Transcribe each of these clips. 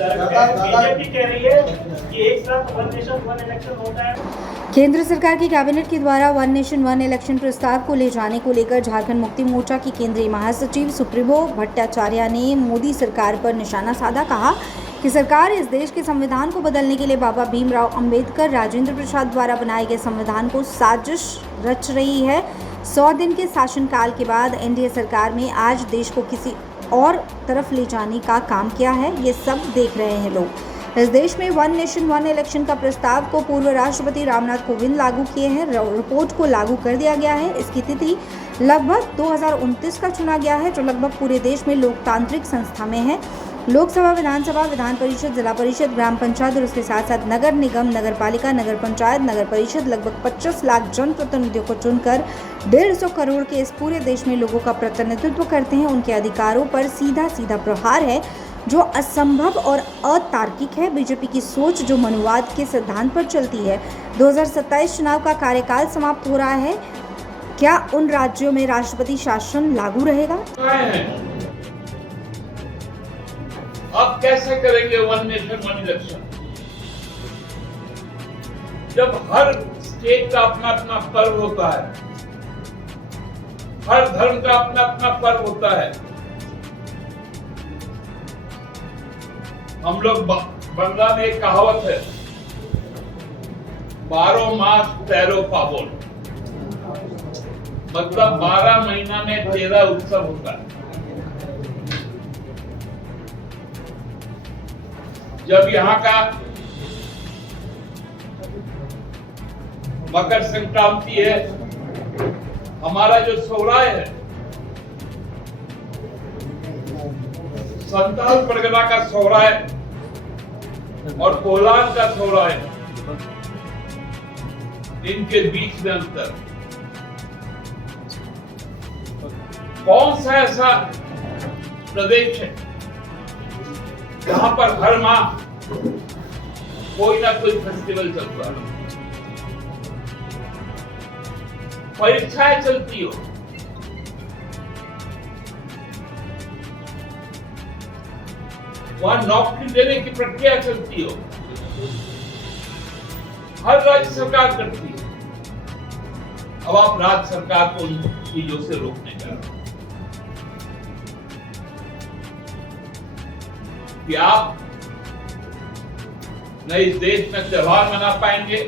BJP कह रही है कि एक साथ वन नेशन वन इलेक्शन होता है। केंद्र सरकार की कैबिनेट के द्वारा वन नेशन वन इलेक्शन प्रस्ताव को ले जाने को लेकर झारखंड मुक्ति मोर्चा की केंद्रीय महासचिव सुप्रीमो भट्टाचार्य ने मोदी सरकार पर निशाना साधा। कहा कि सरकार इस देश के संविधान को बदलने के लिए बाबा भीमराव अंबेडकर राजेंद्र प्रसाद द्वारा बनाए गए संविधान को साजिश रच रही है। 100 दिन के शासनकाल के बाद एनडीए सरकार में आज देश को किसी और तरफ ले जाने का काम किया है, ये सब देख रहे हैं लोग। इस देश में वन नेशन वन इलेक्शन का प्रस्ताव को पूर्व राष्ट्रपति रामनाथ कोविंद लागू किए हैं। रिपोर्ट को लागू कर दिया गया है। इसकी तिथि लगभग 2029 का चुना गया है, जो लगभग पूरे देश में लोकतांत्रिक संस्था में है। लोकसभा, विधानसभा, विधान परिषद, जिला परिषद, ग्राम पंचायत और उसके साथ साथ नगर निगम, नगर पालिका, नगर पंचायत, नगर परिषद लगभग 25 लाख जनप्रतिनिधियों को चुनकर 150 करोड़ के इस पूरे देश में लोगों का प्रतिनिधित्व करते हैं। उनके अधिकारों पर सीधा सीधा प्रहार है, जो असंभव और अतार्किक है। बीजेपी की सोच जो मनुवाद के सिद्धांत पर चलती है। 2027 चुनाव का कार्यकाल समाप्त हो रहा है। क्या उन राज्यों में राष्ट्रपति शासन लागू रहेगा? अब कैसे करेंगे वन नेशन वन इलेक्शन, जब हर स्टेट का अपना अपना पर्व होता है, हर धर्म का अपना अपना पर्व होता है। हम लोग बंगला में एक कहावत है, 12 मास 13 फागुन, मतलब 12 महीना में 13 उत्सव होता है। जब यहाँ का मकर संक्रांति है, हमारा जो सोहराय है, संताल परगना का सोहराय और कोलान का सोहराय, इनके बीच में अंतर। कौन सा ऐसा प्रदेश है जहां पर हर माह कोई ना कोई फेस्टिवल चलता है, परीक्षाएं चलती हो, वहां नौकरी देने की प्रक्रिया चलती हो, हर राज्य सरकार करती है। अब आप राज्य सरकार को उन चीजों से रोकने जा रहे हो कि आप न इस देश में त्योहार मना पाएंगे,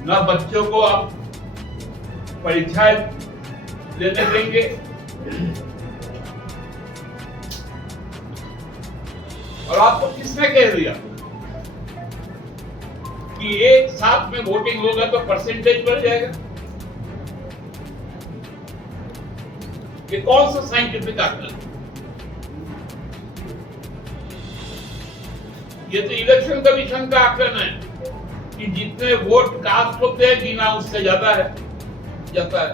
न बच्चों को आप परीक्षाएं देने देंगे, और आपको किसने कह दिया कि एक साथ में वोटिंग होगा तो परसेंटेज बढ़ जाएगा? ये कौन सा साइंटिफिक आंकड़ा? ये तो इलेक्शन कमीशन का आकलन है कि जितने वोट कास्ट होते हैं गिना उससे ज्यादा है जाता है।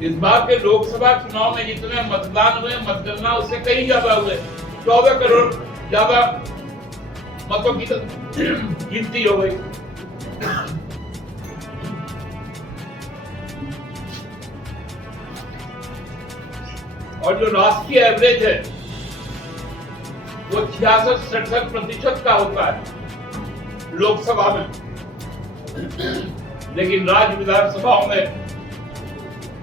इस बार के लोकसभा चुनाव में जितने मतदान हुए, मतगणना उससे कहीं ज्यादा हुए। 14 करोड़ ज्यादा मतों की गिनती हो गई। और जो राष्ट्रीय एवरेज है वो 66-67% का होता है लोकसभा में, लेकिन राज्य विधानसभाओं में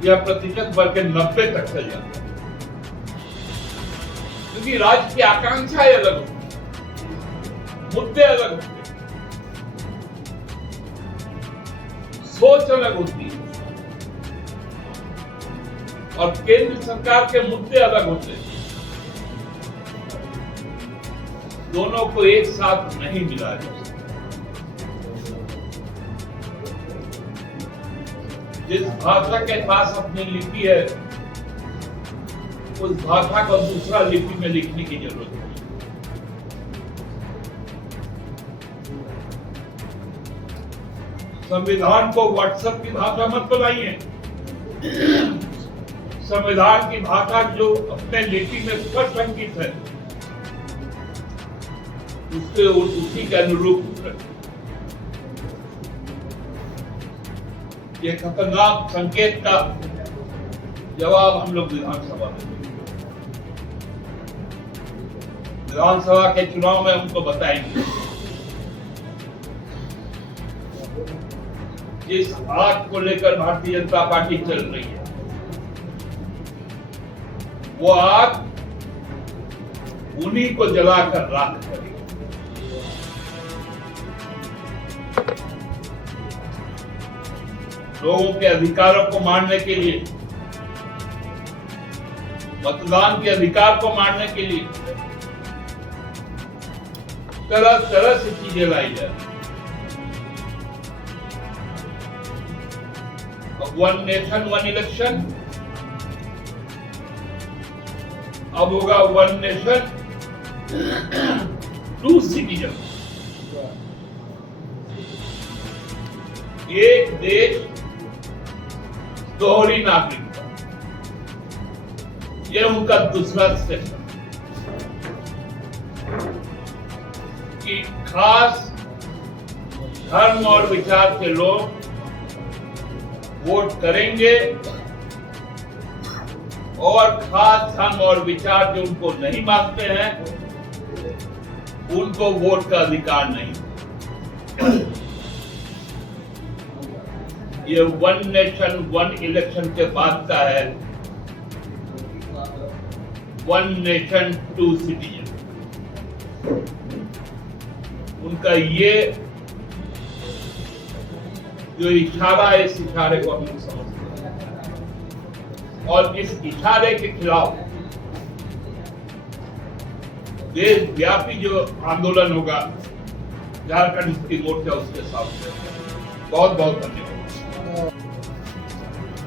यह प्रतिशत बढ़ के 90 तक चल जाता है, क्योंकि राज्य की आकांक्षाएं अलग होती है, मुद्दे अलग होते हैं, सोच अलग होती है, और केंद्र सरकार के मुद्दे अलग होते हैं। दोनों को एक साथ नहीं मिलाया जा सकता। जिस भाषा के पास अपनी लिपि है, उस भाषा को दूसरा लिपि में लिखने की जरूरत है। संविधान को व्हाट्सएप की भाषा मत बनाइए। संविधान की भाषा जो अपने लिपि में स्पष्ट अंकित है, उसके उसी के अनुरूप ये खतरनाक संकेत का जवाब हम लोग विधानसभा में देंगे। विधानसभा के चुनाव में उनको बताएंगे। जिस आग को लेकर भारतीय जनता पार्टी चल रही है, वो आग उन्हीं को जलाकर राख करेगी। लोगों के अधिकारों को मारने के लिए, मतदान के अधिकार को मारने के लिए तरह तरह से चीजें लाई जा रही। वन नेशन वन इलेक्शन, अब होगा वन नेशन टू सिटीजन। एक देश दोहरी नागरिकता, ये उनका दूसरा स्टेप है कि खास धर्म और विचार के लोग वोट करेंगे और खास धर्म और विचार जो उनको नहीं मानते हैं उनको वोट का अधिकार नहीं। ये वन नेशन वन इलेक्शन के बाद का है वन नेशन टू सिटीजन। उनका ये जो इशारा है, इस इशारे को हम समझते हैं और इस इशारे के खिलाफ देशव्यापी जो आंदोलन होगा झारखंड मुक्ति मोर्चा उसके साथ। बहुत बहुत धन्यवाद।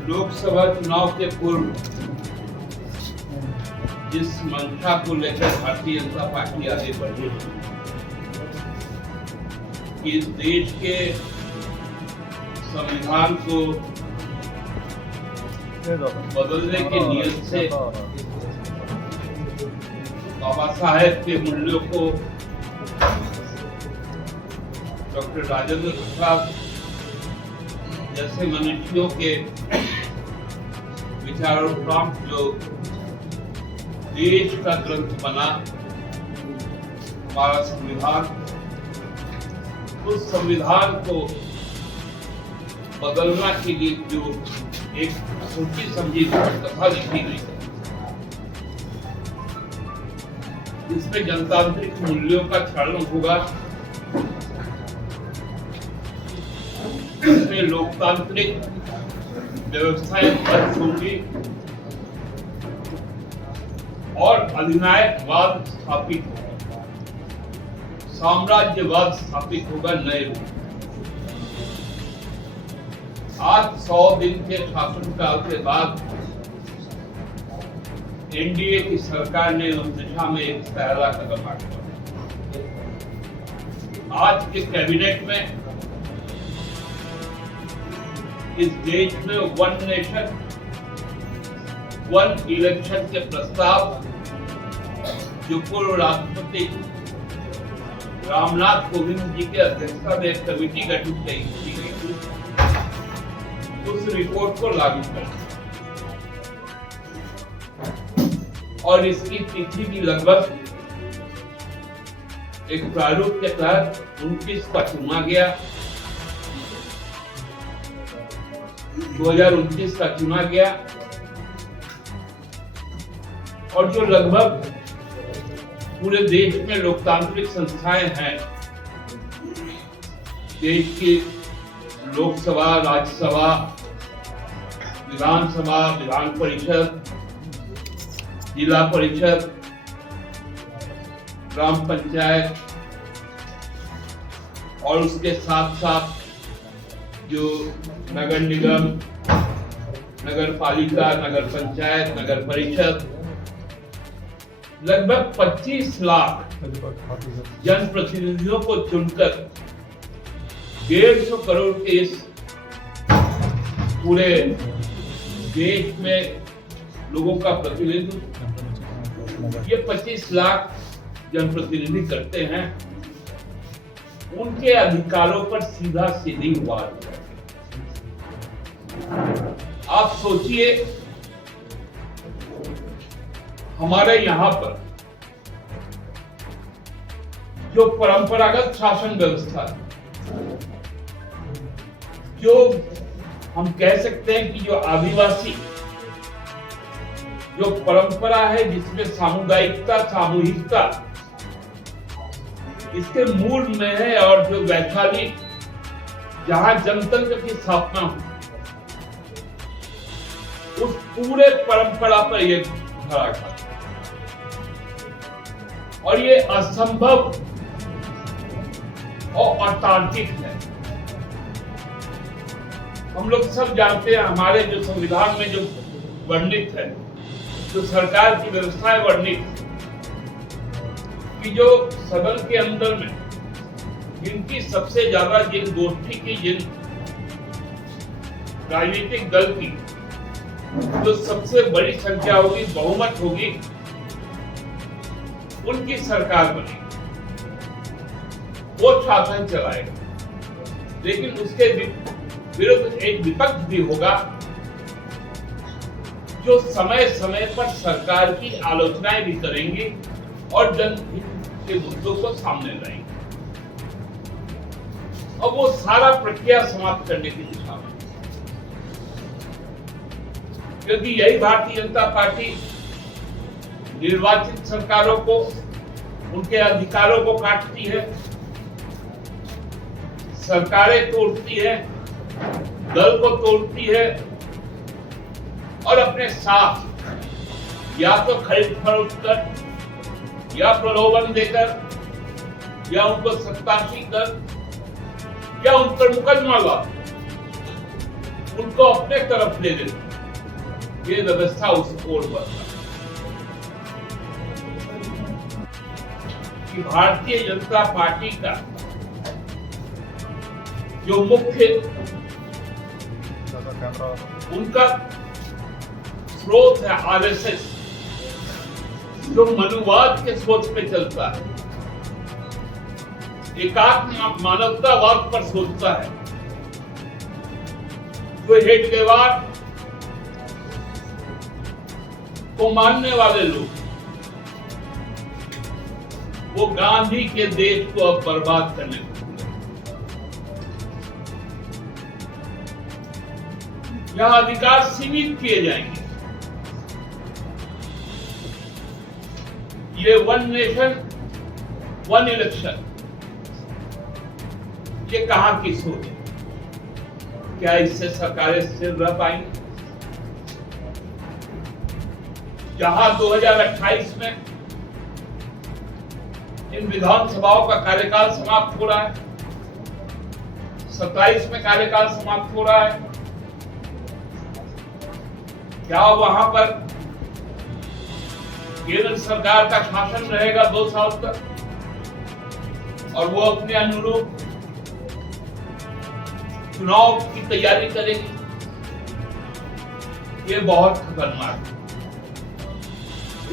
लोकसभा चुनाव के पूर्व जिस मंशा को लेकर भारतीय जनता पार्टी आगे बढ़ी है कि इस देश के संविधान को बदलने के नियत से बाबा साहेब के मूल्यों को डॉक्टर राजेंद्र प्रसाद जैसे मनुष्यों के विचारों जो देश का ग्रंथ बना हमारा संविधान, उस संविधान को बदलना के लिए जो एक सोची समझी कथा लिखी गई है, इसमें जनतांत्रिक मूल्यों का क्षरण होगा, इसमें लोकतांत्रिक व्यवस्थाएं बंद होंगी और अधिनायकवाद स्थापित होगा, साम्राज्यवाद स्थापित होगा नए रूप। आज 100 दिन के शासनकाल के बाद एनडीए की सरकार ने उस दिशा में एक पहला कदम उठाया। आज के कैबिनेट में इस देश में वन नेशन वन इलेक्शन के प्रस्ताव जो पूर्व राष्ट्रपति रामनाथ कोविंद जी के अध्यक्षता में एक कमेटी गठित की गई थी, उस रिपोर्ट को लागू कर और इसकी तिथि भी लगभग एक प्रारूप के तहत 29 का चुना गया, 2029 का चुना गया और जो लगभग पूरे देश में लोकतांत्रिक संस्थाएं हैं, देश की लोकसभा, राज्यसभा, विधानसभा, विधान परिषद, जिला परिषद, ग्राम पंचायत और उसके साथ साथ जो नगर निगम, नगर पालिका, नगर पंचायत, नगर परिषद, लगभग 25 लाख जनप्रतिनिधियों को चुनकर 150 करोड़ के इस पूरे देश में लोगों का प्रतिनिधित्व ये 25 लाख जनप्रतिनिधि करते हैं। उनके अधिकारों पर सीधा सीधी वार। आप सोचिए हमारे यहाँ पर जो परंपरागत शासन व्यवस्था है, जो हम कह सकते हैं कि जो आदिवासी जो परंपरा है, जिसमें सामुदायिकता, सामूहिकता इसके मूल में है, और जो वैचारिक जहां जनतंत्र की स्थापना हुई, उस पूरे परंपरा पर ये खड़ा था। और ये असंभव और अतार्किक है। हम लोग सब जानते हैं, हमारे जो संविधान में जो वर्णित है, जो सरकार की व्यवस्थाएं वर्णित, कि जो सदन के अंदर में जिनकी सबसे ज्यादा, जिन गोष्ठी की, जिन राजनीतिक दल की जो सबसे बड़ी संख्या होगी, बहुमत होगी, उनकी सरकार बनेगी, वो शासन चलाएगा। लेकिन उसके विरुद्ध एक विपक्ष भी होगा जो समय समय पर सरकार की आलोचनाएं भी करेंगे और जनहित के मुद्दों को सामने लाएंगे। अब वो सारा प्रक्रिया समाप्त करने की दिशा में, क्योंकि यही भारतीय जनता पार्टी निर्वाचित सरकारों को, उनके अधिकारों को काटती है, सरकारें तोड़ती है, दल को तोड़ती है, और अपने साथ या तो खरीद फरोख्त कर, या प्रलोभन देकर, या उनको सत्तासी कर, या उन पर मुकदमा ला, उनको अपने तरफ ले देते। ये व्यवस्था उस ओर बढ़ता कि भारतीय जनता पार्टी का जो मुख्य उनका स्रोत है आरएसएस, जो मनुवाद के सोच पे चलता है, एकात्म मानवतावाद पर सोचता है, जो हेडगेवार को मानने वाले लोग, वो गांधी के देश को अब बर्बाद करने को, यहां अधिकार सीमित किए जाएंगे। ये वन नेशन वन इलेक्शन, ये कहां की सोच है? क्या इससे सरकारें स्थिर रह पाएंगी? जहां 2028 में इन विधानसभाओं का कार्यकाल समाप्त हो रहा है, 27 में कार्यकाल समाप्त हो रहा है, क्या वहां पर केंद्र सरकार का शासन रहेगा 2 साल तक, और वो अपने अनुरूप चुनाव की तैयारी करेगी? ये बहुत खतरनाक है।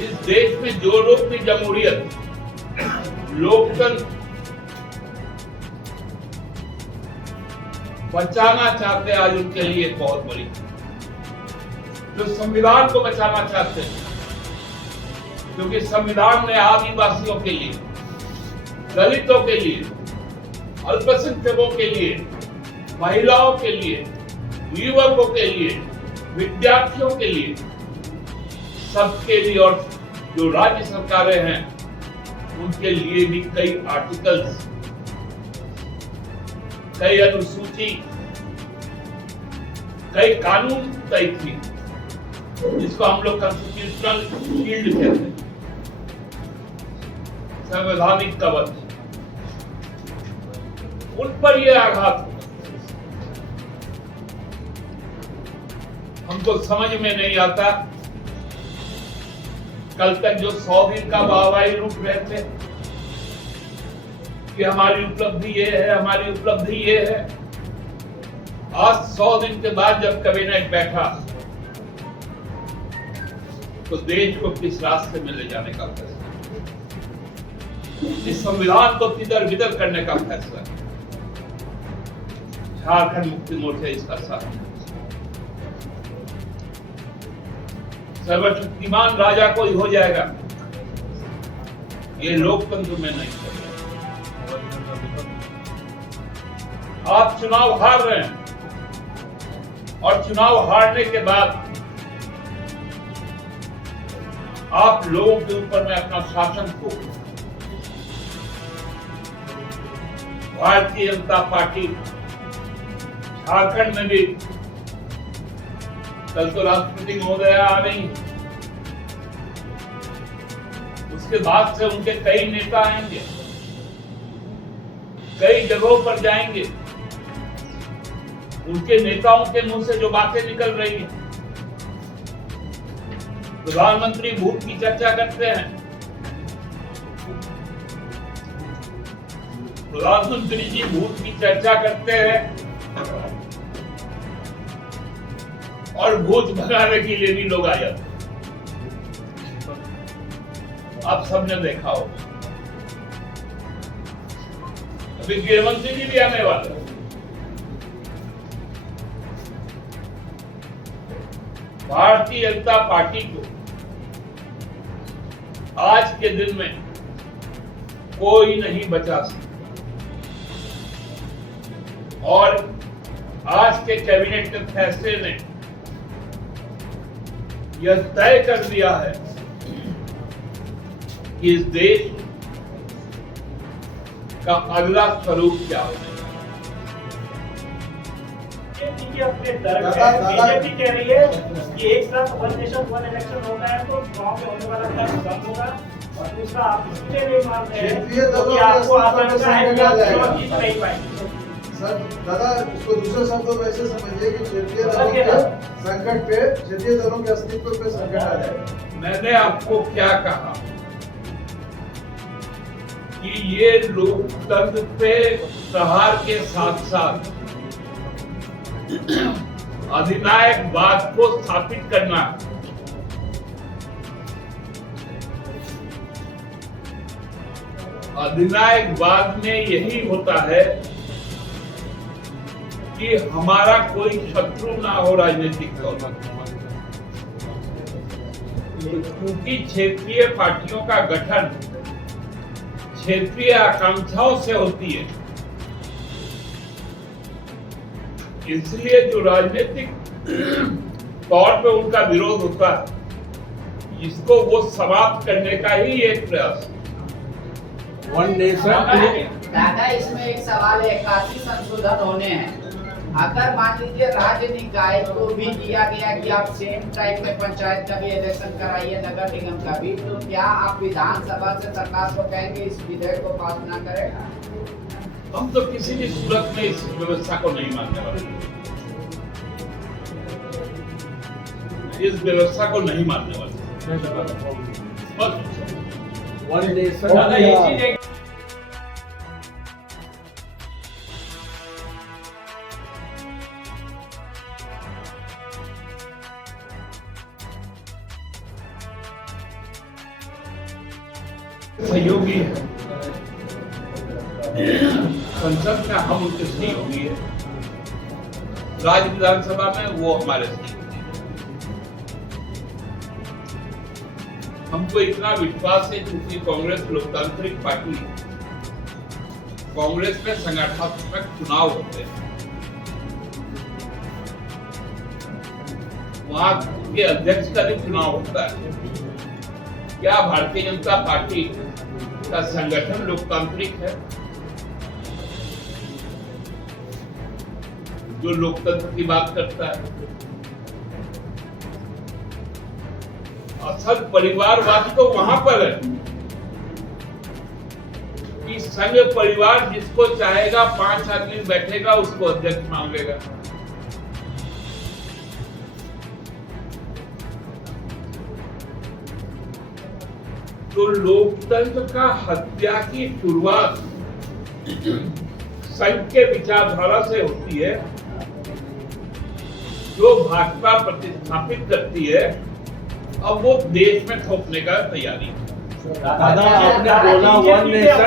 इस देश में जो लोग भी जमहूरियत, लोकतंत्र बचाना चाहते हैं, आज उनके लिए बहुत बड़ी, जो संविधान को बचाना चाहते हैं, क्योंकि संविधान ने आदिवासियों के लिए, दलितों के लिए, अल्पसंख्यकों के लिए, महिलाओं के लिए, युवकों के लिए, विद्यार्थियों के लिए, सबके लिए, और जो राज्य सरकारें हैं उनके लिए भी कई आर्टिकल्स, कई अनुसूची, कई कानून तय किए, जिसको हम लोग कॉन्स्टिट्यूशनल शील्ड कहते हैं, संवैधानिक कवच, उन पर यह आघात हमको समझ में नहीं आता। कल तक जो 100 दिन का वाहवाही लूट रहे थे कि हमारी उपलब्धि ये है, हमारी उपलब्धि ये है, आज 100 दिन के बाद जब कैबिनेट बैठा तो देश को किस रास्ते में ले जाने का फैसला, इस संविधान को तितर बितर करने का फैसला, झारखंड मुक्ति मोर्चा इसका साथ। सर्वशक्तिमान राजा कोई हो जाएगा, ये लोकतंत्र में नहीं चलेगा। आप चुनाव हार रहे हैं और चुनाव हारने के बाद आप लोगों के ऊपर में अपना शासन को भारतीय जनता पार्टी झारखंड में भी कल तो राष्ट्रपति महोदय आ रही, उसके बाद से उनके कई नेता आएंगे, कई जगहों पर जाएंगे। उनके नेताओं के मुंह से जो बातें निकल रही हैं, प्रधानमंत्री भूत की चर्चा करते हैं, प्रधानमंत्री जी भूत की चर्चा करते हैं और भूत भगाने के लिए भी लोग आ जाते हैं। आप सबने देखा हो, अभी गृहमंत्री जी भी आने वाले हैं। भारतीय जनता पार्टी को आज के दिन में कोई नहीं बचा सकता और आज के कैबिनेट के फैसले ने यह तय कर दिया है कि इस देश का अगला स्वरूप क्या होगा। अपने दर पे बीजेपी कह रही है कि एक साथ वन नेशन वन इलेक्शन होता है तो चुनाव में होने वाला खर्च कम होगा, और दूसरा आप इसलिए नहीं मान रहे हैं कि आपको आशंका है कि आप चुनाव जीत नहीं पाएंगे। सर दादा, इसको दूसरे शब्दों में ऐसे समझिए कि क्षेत्रीय दलों के संकट पे, क्षेत्रीय दलों के अस्तित्व पे संकट आ जाए। मैंने आपको क्या कहा कि ये लोकतंत्र पे प्रहार के साथ साथ अधिनायकवाद को स्थापित करना, अधिनायकवाद में यही होता है कि हमारा कोई शत्रु ना हो राजनीतिक तौर पर, क्योंकि क्षेत्रीय पार्टियों का गठन क्षेत्रीय आकांक्षाओं से होती है। इसलिए जो राजनीतिक तौर पे उनका विरोध होता है, इसको वो समाप्त करने का ही एक प्रयास। वन नेशन दादा, इसमें एक सवाल है, 81 संशोधन होने हैं। अगर मान लीजिए राज्य निकाय को भी दिया गया कि आप सेम टाइम में पंचायत का भी इलेक्शन कराइए, नगर निगम का भी, तो क्या आप विधानसभा से सरकार को कहेंगे इस विधेयक को पास ना करेगा? हम तो किसी भी सूरत में इस व्यवस्था को नहीं मानने वाले, इस व्यवस्था को नहीं मानने वाले। वन नेशन सहयोगी है, संसद में हम उनके सहयोगी है, राज्य विधानसभा में वो हमारे सहयोगी है। हमको इतना विश्वास है क्योंकि कांग्रेस लोकतांत्रिक पार्टी, कांग्रेस में संगठनात्मक चुनाव होते हैं, वहां के अध्यक्ष का भी चुनाव होता है। क्या भारतीय जनता पार्टी का संगठन लोकतांत्रिक है? जो लोकतंत्र की बात करता है, असल परिवारवाद तो वहां पर है कि संघ परिवार जिसको चाहेगा 5 आदमी बैठेगा, उसको अध्यक्ष मान लेगा। तो लोकतंत्र का हत्या की शुरुआत संघ के विचारधारा से होती है, जो भाजपा प्रतिस्थापित करती है, अब वो देश में थोपने का तैयारी है। दादा, आपने बोला वन नेशन